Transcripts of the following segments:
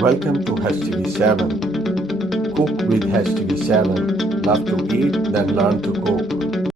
Welcome to HTV7. Cook with HTV7. Love to eat, then learn to cook.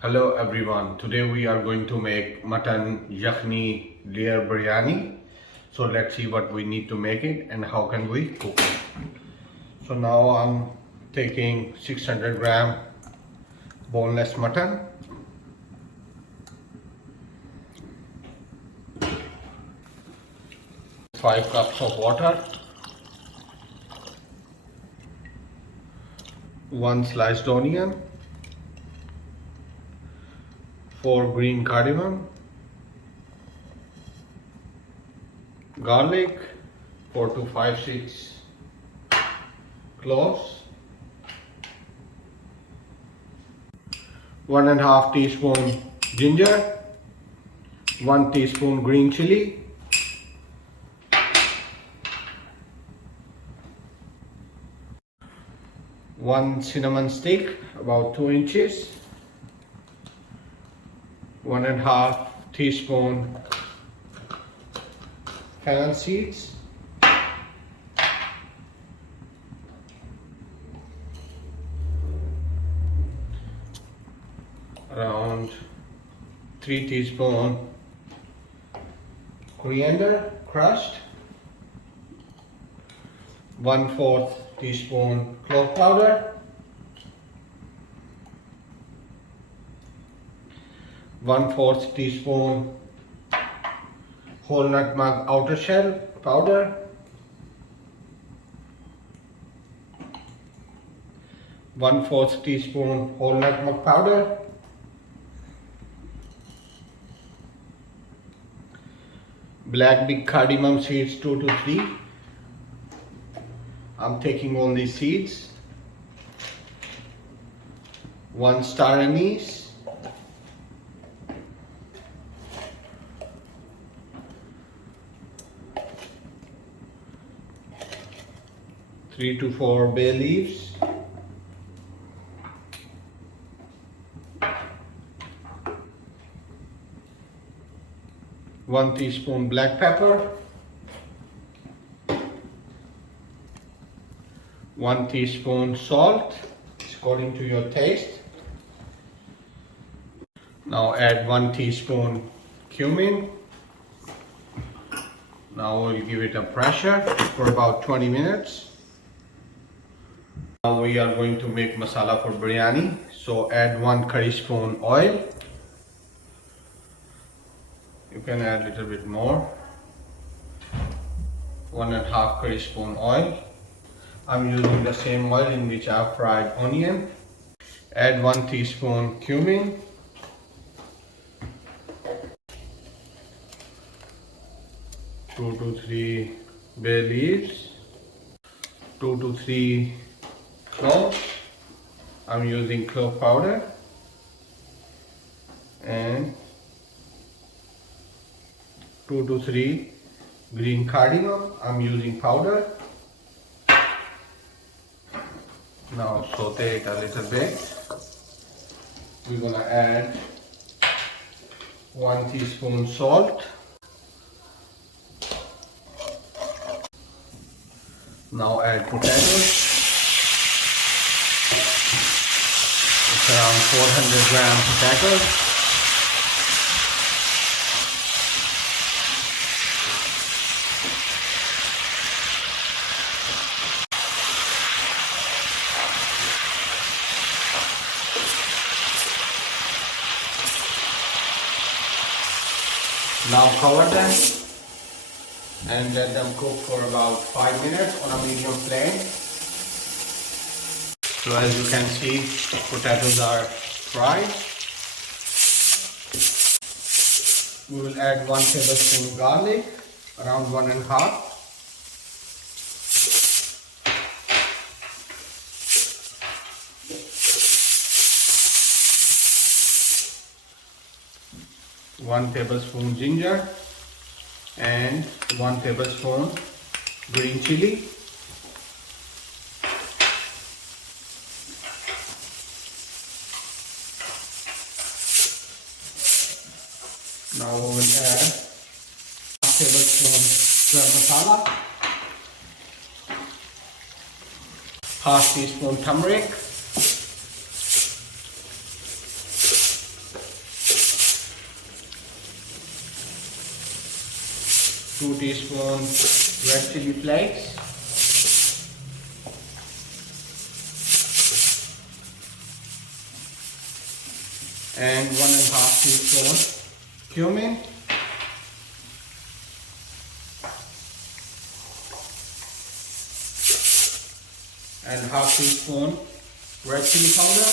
Hello everyone. Today we are going to make Mutton Yakhni Layer Biryani. So let's see what we need to make it and how can we cook it. So now I'm taking 600 gram boneless mutton. 5 cups of water, 1 sliced onion, 4 green cardamom, garlic, 4 to 5, 6 cloves, 1.5 teaspoon ginger, 1 teaspoon green chili, 1 cinnamon stick about 2 inches, 1.5 teaspoon fennel seeds, around 3 teaspoon coriander crushed, 1/4 teaspoon clove powder, 1/4 teaspoon whole nutmeg outer shell powder, 1/4 teaspoon whole nutmeg powder, black big cardamom seeds 2 to 3. I'm taking only seeds, 1 star anise, 3 to 4 bay leaves, 1 teaspoon black pepper, 1 teaspoon salt according to your taste. Now add 1 teaspoon cumin. Now we'll give it a pressure for about 20 minutes. Now we are going to make masala for biryani. So add 1 curry spoon oil. You can add a little bit more. 1.5 curry spoon oil. I'm using the same oil in which I fried onion. Add 1 teaspoon cumin. 2 to 3 bay leaves. 2 to 3 cloves. I'm using clove powder. And 2 to 3 green cardamom. I'm using powder. Now saute it a little bit. We're gonna add 1 teaspoon salt. Now add potatoes. It's around 400 gram potatoes. Now cover them and let them cook for about 5 minutes on a medium flame. So as you can see, potatoes are fried. We will add 1 tablespoon garlic, around 1.5. One tablespoon ginger and 1 tablespoon green chili. Now we will add half tablespoon garam masala, half teaspoon turmeric, 2 teaspoons red chili flakes, and 1.5 teaspoon cumin, and half teaspoon red chili powder,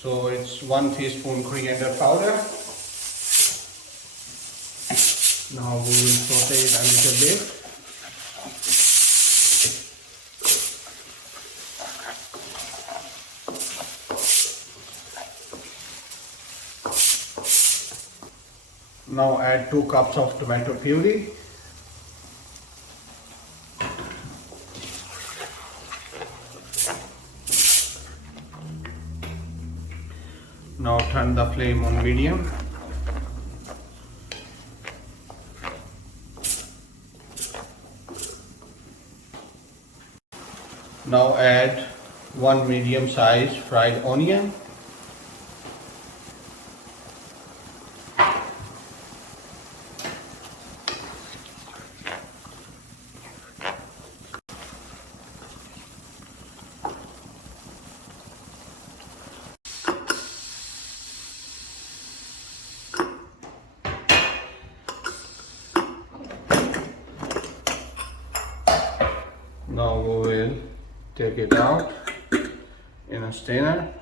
so it's 1 teaspoon coriander powder. Now we will saute it a little bit. Now add 2 cups of tomato puree. Now turn the flame on medium. Now add 1 medium-sized fried onion. Now we will take it out in a strainer.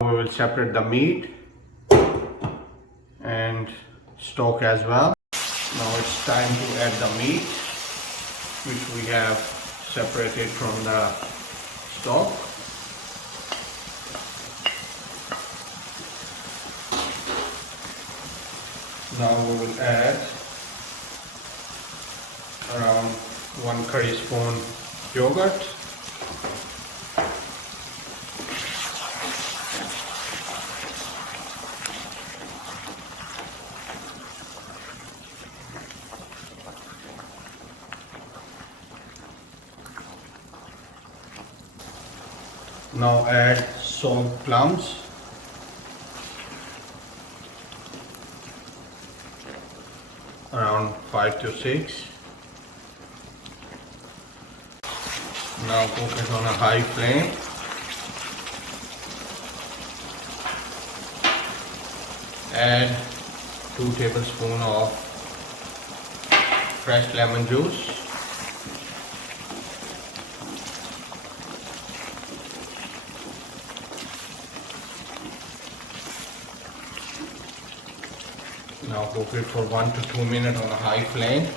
We will separate the meat and stock as well. Now it's time to add the meat which we have separated from the stock. Now we will add around 1 curry spoon yogurt, now add soaked plums, around 5 to 6. Now cook it on a high flame. Add 2 tablespoons of fresh lemon juice. Now cook it for 1 to 2 minutes on a high flame.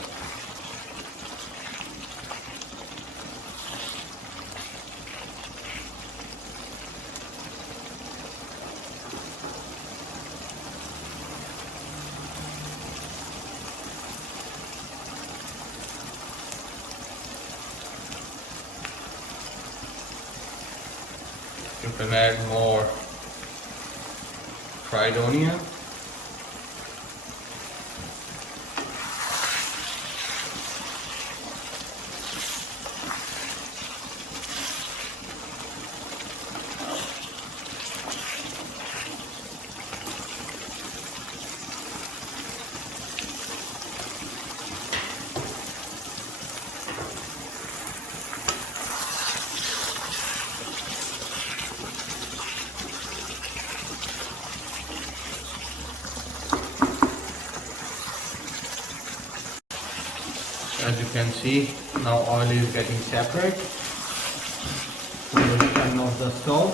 You can add more fried onion. As you can see, now oil is getting separate. We will turn off the stove,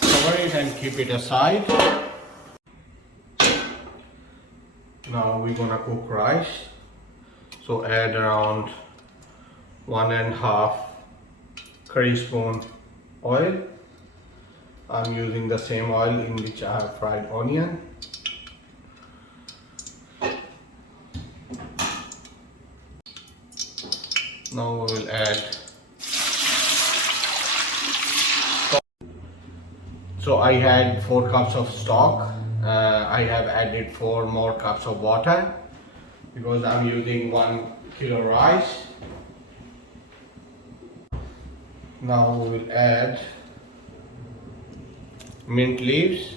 cover it and keep it aside. Now we're gonna cook rice. So add around 1.5 curry spoon oil. I'm using the same oil in which I have fried onion. Now we will add. So I had 4 cups of stock. I have added 4 more cups of water because I'm using 1 kilo rice. Now we will add mint leaves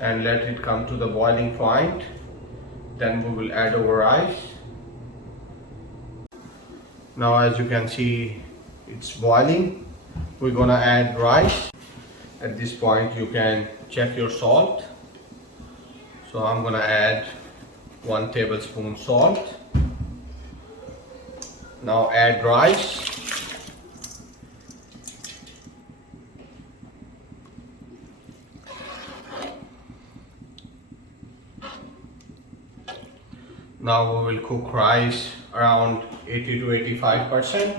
and let it come to the boiling point. Then we will add our rice. Now as you can see, it's boiling. We're gonna add rice. At this point you can check your salt. So I'm gonna add 1 tablespoon salt. Now add rice. Now we will cook rice around 80 to 85%.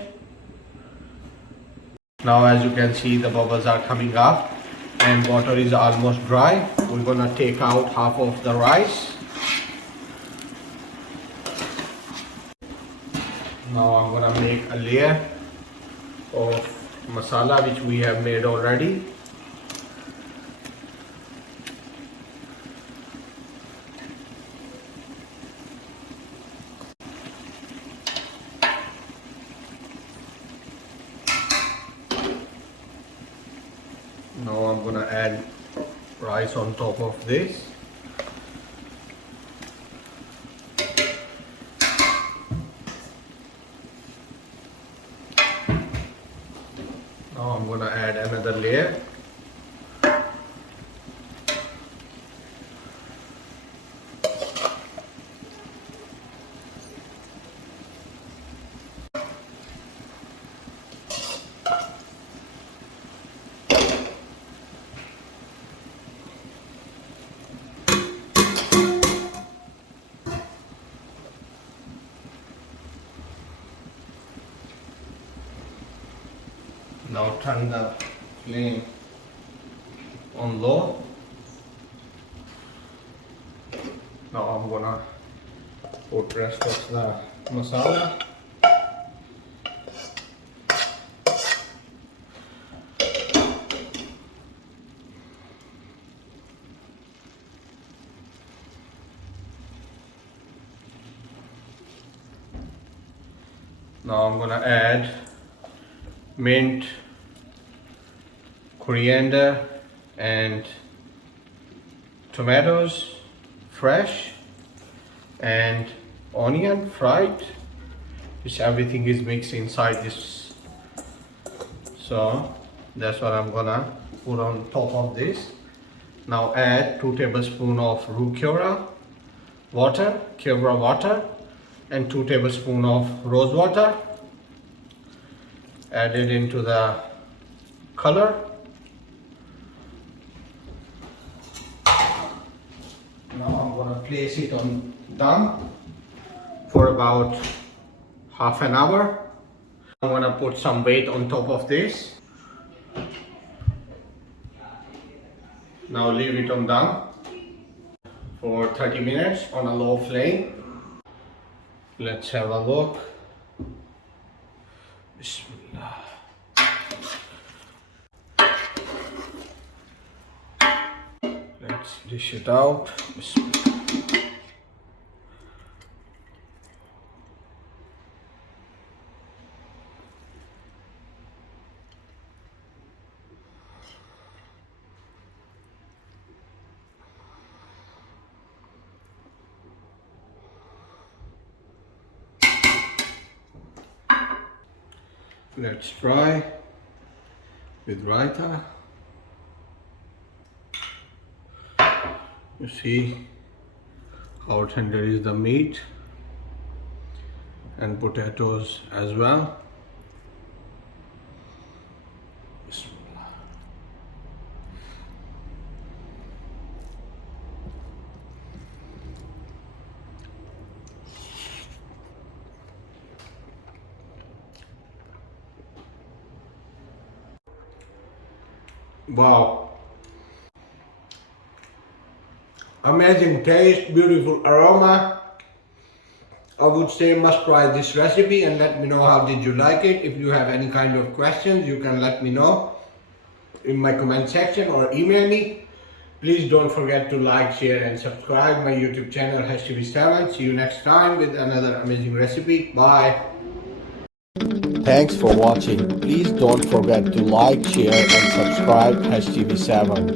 Now as you can see, the bubbles are coming up and water is almost dry. We're gonna take out half of the rice. Now I'm gonna make a layer of masala which we have made already. Now I'm gonna add rice on top of this. Now I'm gonna add another layer. Now turn the flame on low. Now I'm gonna put rest of the masala. Now I'm gonna add mint, coriander and tomatoes fresh and onion fried, which everything is mixed inside this. So that's what I'm gonna put on top of this. Now add 2 tablespoons of raw kevra water and 2 tablespoons of rose water. Add it into the color. Now I'm gonna place it on dum for about half an hour. I'm gonna put some weight on top of this. Now leave it on dum for 30 minutes on a low flame. Let's have a look. Bismillah. Let's dish it out. Bismillah. Let's try with raita. You see how tender is the meat and potatoes as well. Wow, amazing taste, beautiful aroma, I would say must try this recipe and let me know how did you like it. If you have any kind of questions, you can let me know in my comment section or email me. Please don't forget to like, share and subscribe my YouTube channel HTV7. See you next time with another amazing recipe. Bye. Thanks for watching. Please don't forget to like, share and subscribe HTV7.